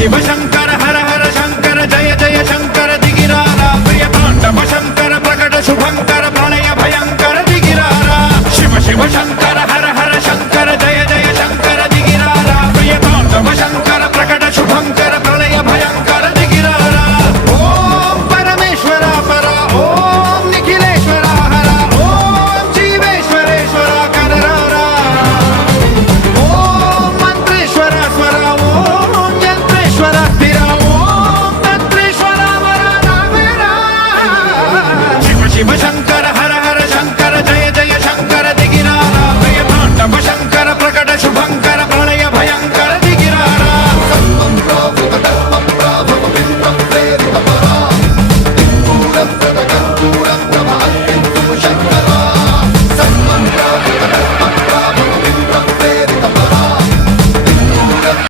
शिव शंकर हर हर शंकर जय जय शंकर दिगिरारा प्रिय तांडव शंकर प्रकट शुभंकर प्रणय भयंकर दिगिरारा शिव शिव शंकर